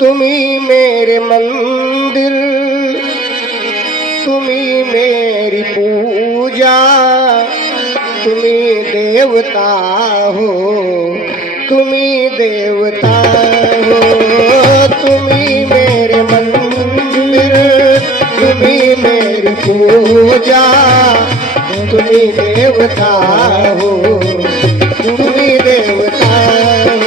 तुम्ही मेरे मंदिर, तुम्ही मेरी पूजा, तुम्ही देवता हो, तुम्ही देवता हो। तुम्ही मेरे मंदिर, तुम्ही मेरी पूजा, तुम्ही देवता हो, तुम्ही देवता हो।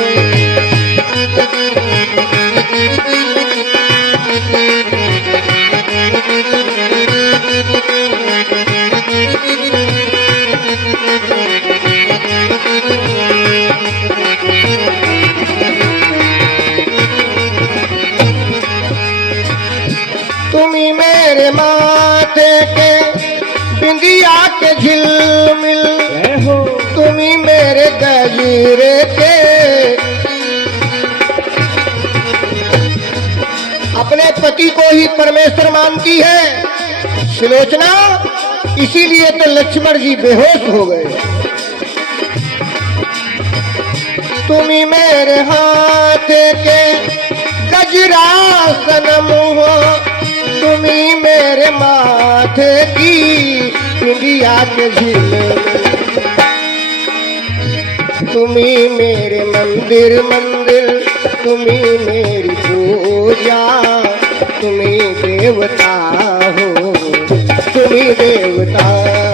तुम्ही मेरे माथे के बिंदिया के झिलमिल, तुम्ही मेरे गजरे के। अपने पति को ही परमेश्वर मानती है सुलोचना, इसीलिए तो लक्ष्मण जी बेहोश हो गए। तुम्ही मेरे हाथ के गजरा सनम हो, तुम्ही मेरे माथे की बिंदिया के झिलमिल, तुम्ही मेरे मंदिर मंदिर, तुम्ही मेरी पूजा, तुम्ही देवता हो, तुम्ही देवता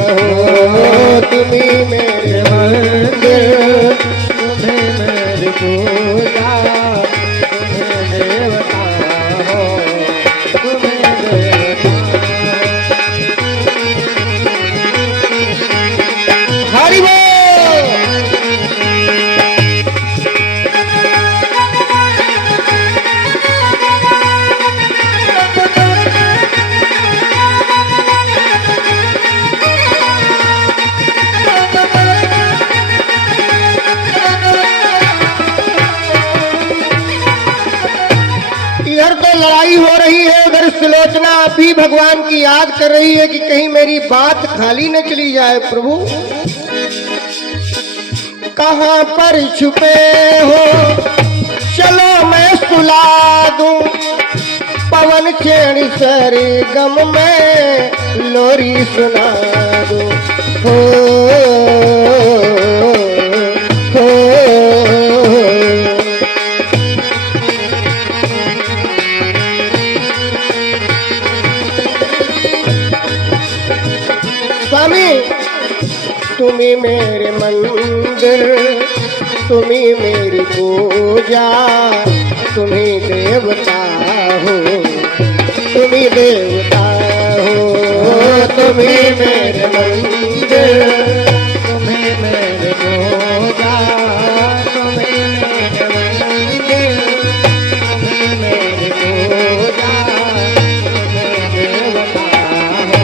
हो। तुम्ही मेरे मंदिर, तुम्ही मेरी पूजा, तुम्ही देवता हो, तुम्ही देवता। हरि बोल। इधर तो लड़ाई हो रही है, उधर सुलोचना भी भगवान की याद कर रही है कि कहीं मेरी बात खाली न चली जाए। प्रभु कहाँ पर छुपे हो, चलो मैं सुला दूं, पवन छेड़ सरगम में लोरी सुना दूं। हो स्वामी तुम्ही मेरे मंदिर, तुम्ही मेरी पूजा, तुम्ही देवता हो, तुम्ही देवता हो। तुम्ही मेरे मंदिर, तुम्ही मेरी पूजा, तुम्ही मेरे मंदिर, तुम्ही मेरी पूजा, तुम्ही देवता हो।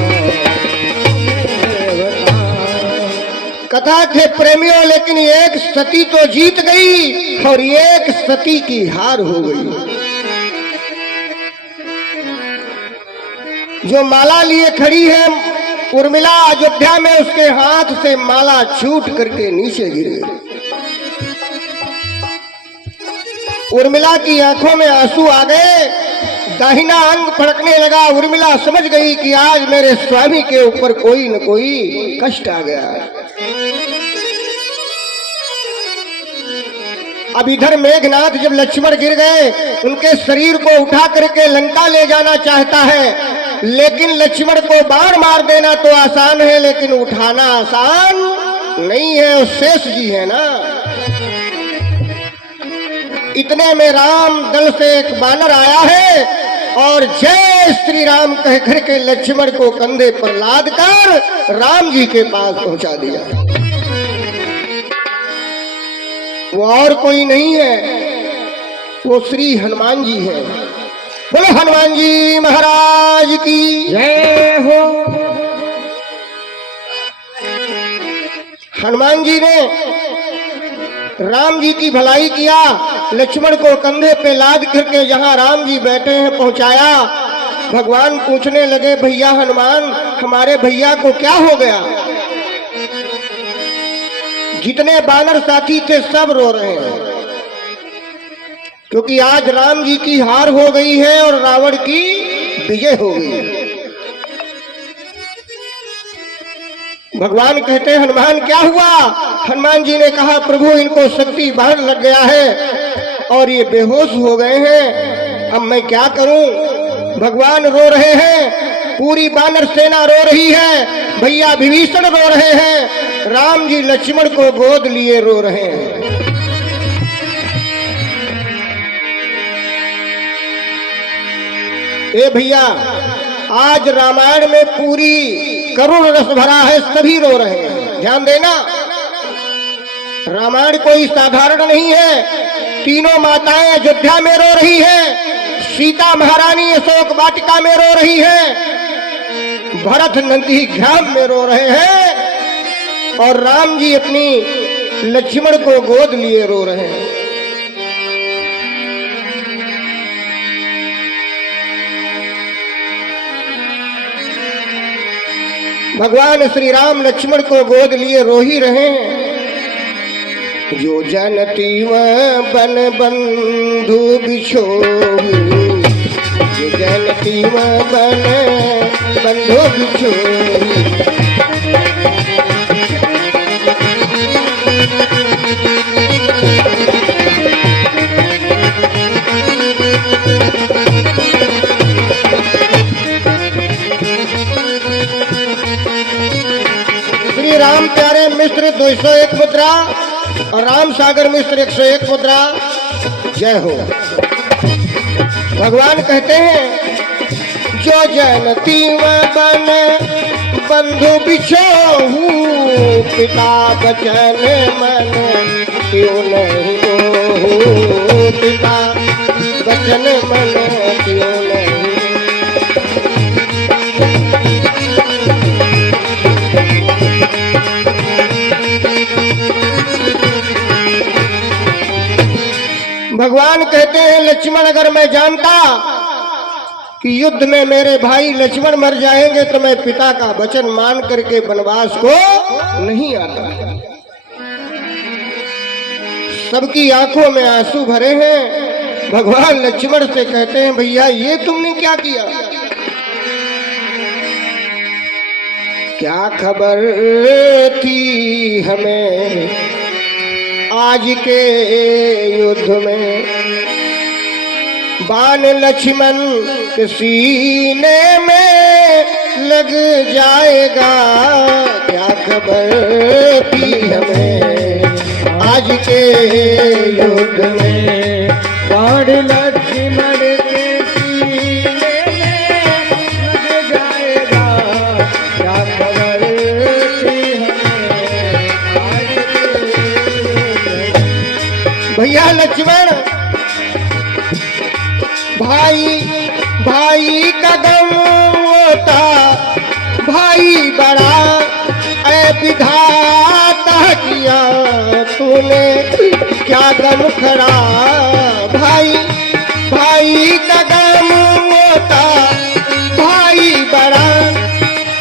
कथा के प्रेमियों, लेकिन एक सती तो जीत गई और एक सती की हार हो गई। जो माला लिए खड़ी है उर्मिला अयोध्या में, उसके हाथ से माला छूट करके नीचे गिर गई। उर्मिला की आंखों में आंसू आ गए, दाहिना अंग फड़कने लगा। उर्मिला समझ गई कि आज मेरे स्वामी के ऊपर कोई न कोई कष्ट आ गया। अब इधर मेघनाथ जब लक्ष्मण गिर गए, उनके शरीर को उठा करके लंका ले जाना चाहता है, लेकिन लक्ष्मण को बाण मार देना तो आसान है, लेकिन उठाना आसान नहीं है। और शेष जी है ना। इतने में राम दल से एक बानर आया है और जय श्री राम कह करके लक्ष्मण को कंधे पर लाद कर राम जी के पास पहुंचा दिया। वो और कोई नहीं है, वो श्री हनुमान जी है। बोलो हनुमान जी महाराज की जय हो। हनुमान जी ने राम जी की भलाई किया, लक्ष्मण को कंधे पे लाद करके जहां राम जी बैठे हैं पहुंचाया। भगवान पूछने लगे, भैया हनुमान, हमारे भैया को क्या हो गया? जितने बानर साथी थे सब रो रहे हैं क्योंकि आज राम जी की हार हो गई है और रावण की विजय हो गई है। भगवान कहते हैं हनुमान क्या हुआ? हनुमान जी ने कहा प्रभु इनको शक्ति बाहर लग गया है और ये बेहोश हो गए हैं, अब मैं क्या करूं? भगवान रो रहे हैं, पूरी वानर सेना रो रही है, भैया विभीषण रो रहे हैं, राम जी लक्ष्मण को गोद लिए रो रहे हैं। ए भैया आज रामायण में पूरी करुण रस भरा है, सभी रो रहे हैं, ध्यान देना। रामायण कोई साधारण नहीं है। तीनों माताएं अयोध्या में रो रही हैं, सीता महारानी अशोक वाटिका में रो रही है, भरत नंदी ग्राम में रो रहे हैं और राम जी अपनी लक्ष्मण को गोद लिए रो रहे हैं। भगवान श्री राम लक्ष्मण को गोद लिए रो ही रहे हैं। जो जनती बन बंधु बिछोही, जो जनती बन बंधु बिछोही। श्री राम प्यारे मिश्र 201 मुद्रा और राम सागर मिश्र 101 मुद्रा। जय हो। भगवान कहते हैं जो जनती बन बंधु बिछोहू, पिता बचन मन क्यों नहीं मोहू, पिता बचन मन क्यों नहीं। भगवान कहते हैं लक्ष्मण अगर मैं जानता कि युद्ध में मेरे भाई लक्ष्मण मर जाएंगे तो मैं पिता का वचन मान करके वनवास को नहीं आता। सबकी आंखों में आंसू भरे हैं। भगवान लक्ष्मण से कहते हैं भैया ये तुमने क्या किया? क्या खबर थी हमें आज के युद्ध में, बाण लक्ष्मण के सीने में लग जाएगा। क्या खबर थी हमें आज के युद्ध में, बाण लक्ष्मण के सीने में लग जाएगा। क्या खबर थी हमें आज भैया लक्ष्मण, भाई भाई का गम होता, भाई बड़ा ऐ विधाता किया तूने क्या गम खड़ा। भाई भाई का गम होता, भाई बड़ा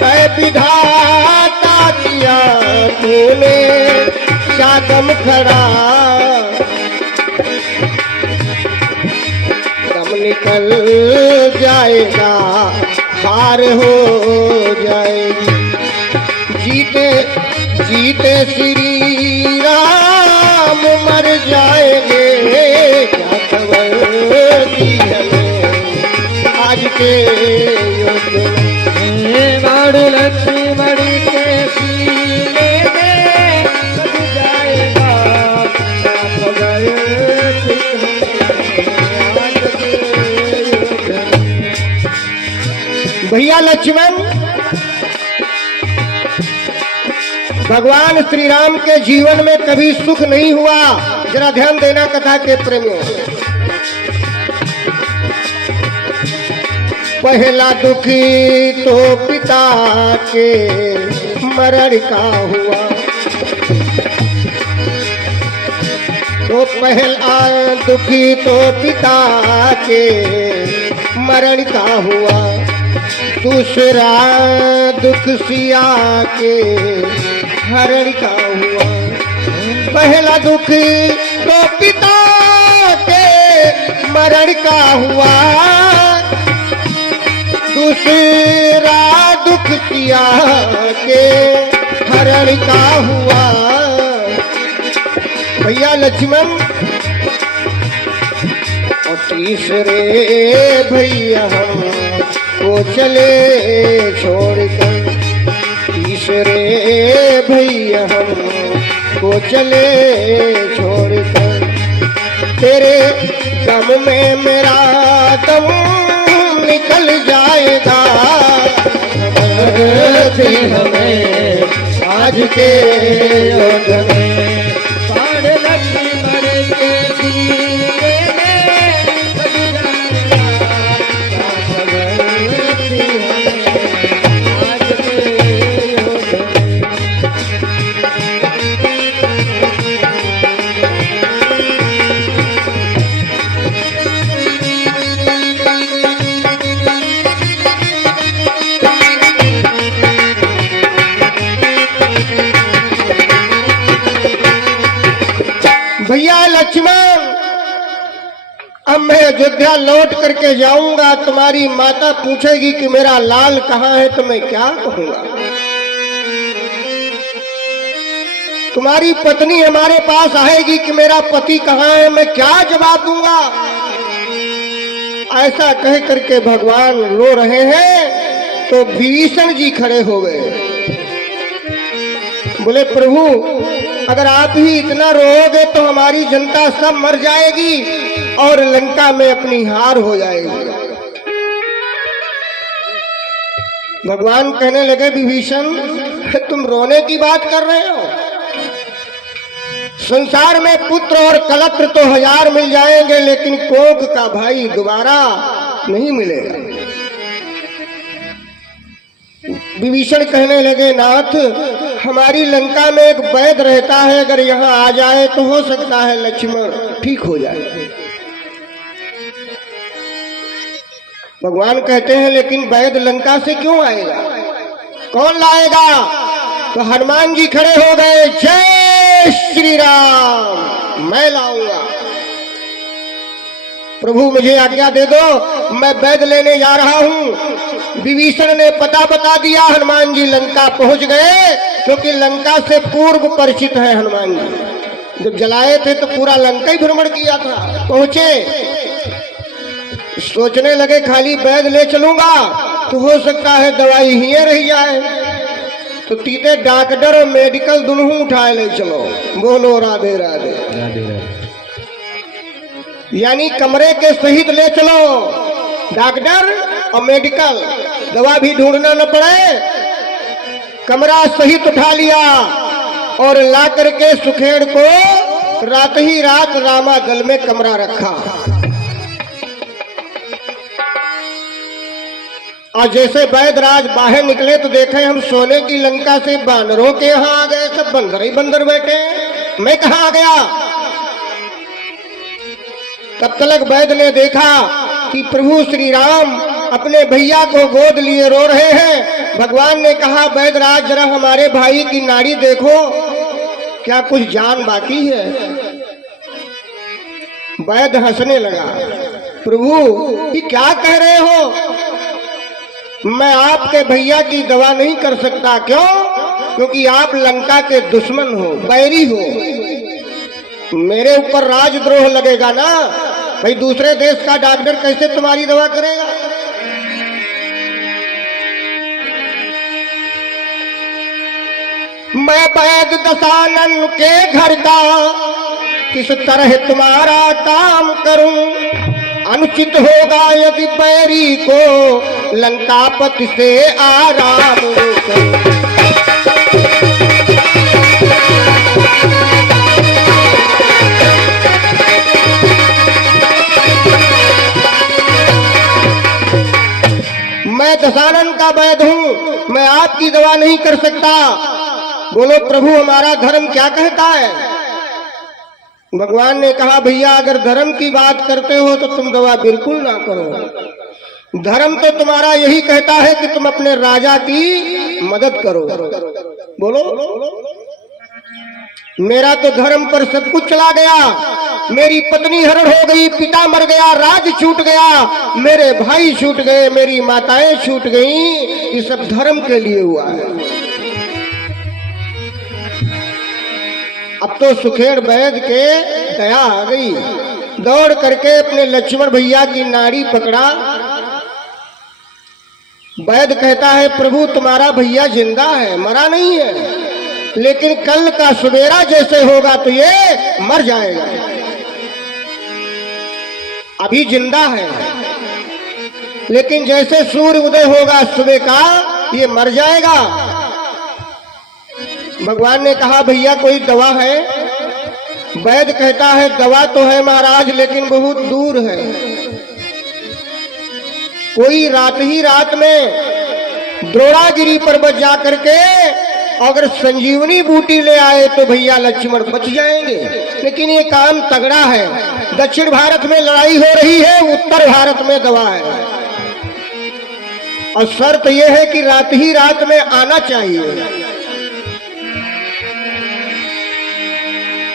ऐ विधाता किया तूने क्या गम खड़ा। निकल जाएगा हार हो जाएगी, जीते जीते श्री राम मर जाएंगे। क्या खबर थी हमें आज के युद्ध में, बाण लक्ष्मण के सीने में लग जाएगा। क्या खबर थी भैया लक्ष्मण। भगवान श्री राम के जीवन में कभी सुख नहीं हुआ। जरा ध्यान देना कथा के प्रेमियों। पहला दुखी तो पिता के मरण का हुआ, तो पहला दुखी तो पिता के मरण का हुआ। दूसरा दुख सिया के हरण का हुआ। पहला दुख तो पिता के मरण का हुआ, दूसरा दुख सिया के हरण का हुआ। भैया लक्ष्मण और तीसरे भैया हम को चले छोड़कर, तीसरे भैया हम को चले छोड़कर, तेरे दम में मेरा दम निकल जाएगा। हमें आज के युग में बाण लक्ष्मण के सीने में बज जाएगा। आज के युग में भैया लक्ष्मण, अब मैं अयोध्या लौट करके जाऊंगा, तुम्हारी माता पूछेगी कि मेरा लाल कहाँ है, तो मैं क्या कहूंगा? तुम्हारी पत्नी हमारे पास आएगी कि मेरा पति कहाँ है, मैं क्या जवाब दूंगा? ऐसा कह करके भगवान रो रहे हैं तो विभीषण जी खड़े हो गए। बोले प्रभु, अगर आप ही इतना रोओगे तो हमारी जनता सब मर जाएगी और लंका में अपनी हार हो जाएगी। भगवान कहने लगे विभीषण, तुम रोने की बात कर रहे हो? संसार में पुत्र और कलत्र तो 1000 मिल जाएंगे, लेकिन कोक का भाई दोबारा नहीं मिलेगा। विभीषण कहने लगे नाथ, हमारी लंका में एक वैद्य रहता है, अगर यहाँ आ जाए तो हो सकता है लक्ष्मण ठीक हो जाए। भगवान कहते हैं लेकिन वैद्य लंका से क्यों आएगा, कौन लाएगा? तो हनुमान जी खड़े हो गए, जय श्री राम, मैं लाऊंगा। प्रभु मुझे आज्ञा दे दो, मैं वैद्य लेने जा रहा हूँ। विभीषण ने पता बता दिया, हनुमान जी लंका पहुंच गए, क्योंकि लंका से पूर्व परिचित है हनुमान जी। जब जलाए थे तो पूरा लंका ही भ्रमण किया था। पहुंचे, सोचने लगे खाली वैद्य ले चलूंगा तो हो सकता है दवाई ही रह जाए, तो तीते डॉक्टर और मेडिकल दोनों उठाए ले चलो। बोलो राधे राधे, राधे राधे। यानी कमरे के सहित ले चलो, डॉक्टर और मेडिकल, दवा भी ढूंढना न पड़े, कमरा सहित उठा लिया और ला करके सुखेड़ को रात ही रात रामागल में कमरा रखा। और जैसे वैद्यराज बाहर निकले तो देखे हम सोने की लंका से बानरों के यहाँ आ गए, सब बंदर ही बंदर बैठे, मैं कहाँ आ गया? तब तक वैद्य ने देखा कि प्रभु श्री राम अपने भैया को गोद लिए रो रहे हैं। भगवान ने कहा वैद्यराज जरा हमारे भाई की नाड़ी देखो, क्या कुछ जान बाकी है? वैद्य हंसने लगा, प्रभु ये क्या कह रहे हो? मैं आपके भैया की दवा नहीं कर सकता। क्यों? क्योंकि आप लंका के दुश्मन हो, बैरी हो, मेरे ऊपर राजद्रोह लगेगा ना। भाई दूसरे देश का डॉक्टर कैसे तुम्हारी दवा करेगा? मैं वैद्य दशानन के घर का किस तरह तुम्हारा काम करूं? अनुचित होगा यदि बैरी को लंकापति से आराम करूं। मैं दशानन का वैद्य हूं, मैं आपकी दवा नहीं कर सकता। बोलो प्रभु हमारा धर्म क्या कहता है? भगवान ने कहा भैया अगर धर्म की बात करते हो तो तुम दवा बिल्कुल ना करो। धर्म तो तुम्हारा यही कहता है कि तुम अपने राजा की मदद करो। बोलो, मेरा तो धर्म पर सब कुछ चला गया, मेरी पत्नी हरण हो गई, पिता मर गया, राज छूट गया, मेरे भाई छूट गए, मेरी माताएं छूट गई, ये सब धर्म के लिए हुआ है। अब तो सुखेड़ वैद के दया आ गई, दौड़ करके अपने लक्ष्मण भैया की नाड़ी पकड़ा। वैद कहता है प्रभु तुम्हारा भैया जिंदा है, मरा नहीं है, लेकिन कल का सवेरा जैसे होगा तो ये मर जाएगा। अभी जिंदा है, लेकिन जैसे सूर्य उदय होगा सुबह का ये मर जाएगा। भगवान ने कहा भैया कोई दवा है? वैद कहता है दवा तो है महाराज, लेकिन बहुत दूर है। कोई रात ही रात में द्रोणागिरी पर्वत जा करके अगर संजीवनी बूटी ले आए तो भैया लक्ष्मण बच जाएंगे। लेकिन ये काम तगड़ा है, दक्षिण भारत में लड़ाई हो रही है, उत्तर भारत में दवा है, और शर्त यह है कि रात ही रात में आना चाहिए।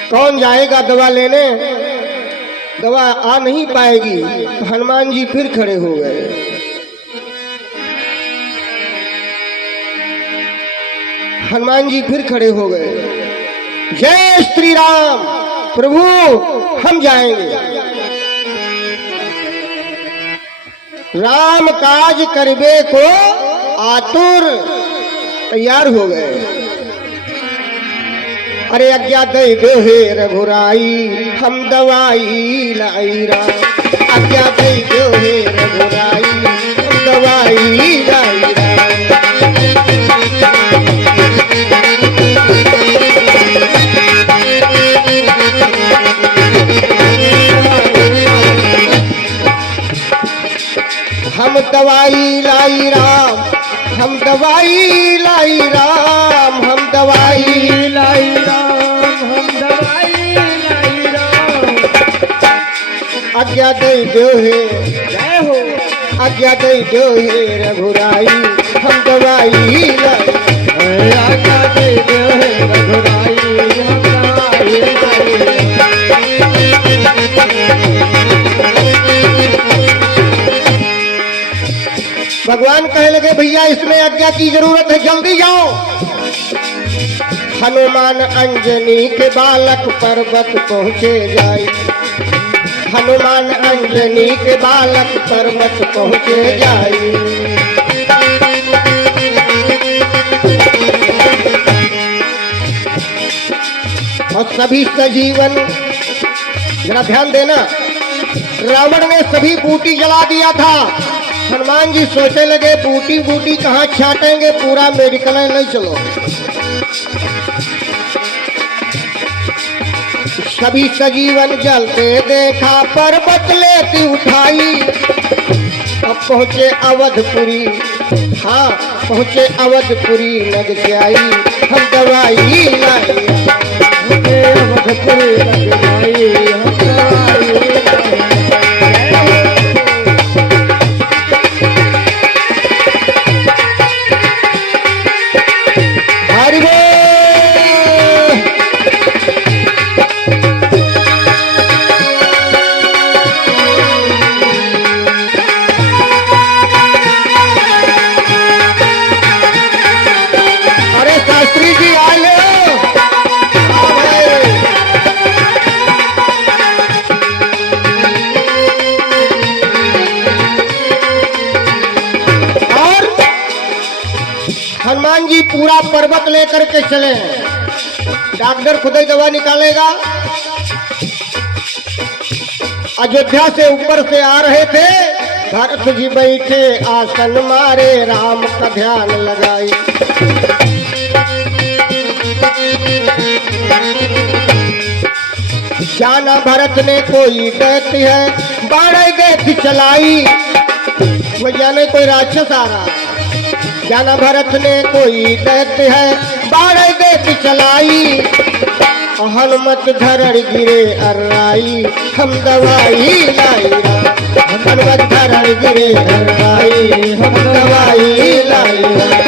कौन जाएगा दवा लेने? दवा आ नहीं पाएगी। तो हनुमान जी फिर खड़े हो गए। हनुमान जी फिर खड़े हो गए। जय श्री राम, प्रभु हम जाएंगे। राम काज करबे को आतुर तैयार हो गए। अरे आज्ञा दे दो हे रघुराई, हम दवाई लाई राम। आज्ञा दे दो हे रघुराई, हम दवाई लाई राम। हम दवाई लाई राम, हम दवाई लाई राम, हम दवाई लाई राम, हम दवाई लाई राम। आज्ञा दे दो हे, जय हो, आज्ञा दे दो हे रघुराई, हम दवाई लाई। आज्ञा दे दो हे रघुराई, हम दवाई लाई। भगवान कहने लगे भैया इसमें आज्ञा की जरूरत है, जल्दी जाओ। हनुमान अंजनी के बालक पर्वत पहुँचे जाए। हनुमान अंजनी के बालक पर्वत पहुँचे जाए। और सभी सजीवन, जरा ध्यान देना, रावण ने सभी बूटी जला दिया था। हनुमान जी सोचने लगे बूटी बूटी कहाँ छाटेंगे, पूरा मेडिकल नहीं, चलो। सभी सजीवन जलते देखा, पर्वत लेती उठाई। अब पहुँचे अवधपुरी, हाँ पहुँचे अवधपुरी लग से आई। हम दवाई लाई, अवधपुरी लग आई, हम दवाई लाई। हनुमान जी पूरा पर्वत लेकर के चले हैं। डॉक्टर खुद ही दवा निकालेगा। अयोध्या से ऊपर से आ रहे थे, भरत जी बैठे आसन मारे, राम का ध्यान लगाई। जाना भरत ने कोई दैत्य है, बाढ़ दैत्य चलाई। वो जाने कोई राक्षस आ रहा। जाना भरत ने कोई दैत्य है, बाढ़ दैत्य चलाई। हनुमत धरण गिरे अर्राई, हम दवाई लाई राम। हनुमत धरण गिरे अर्राई, हम दवाई लाई राम।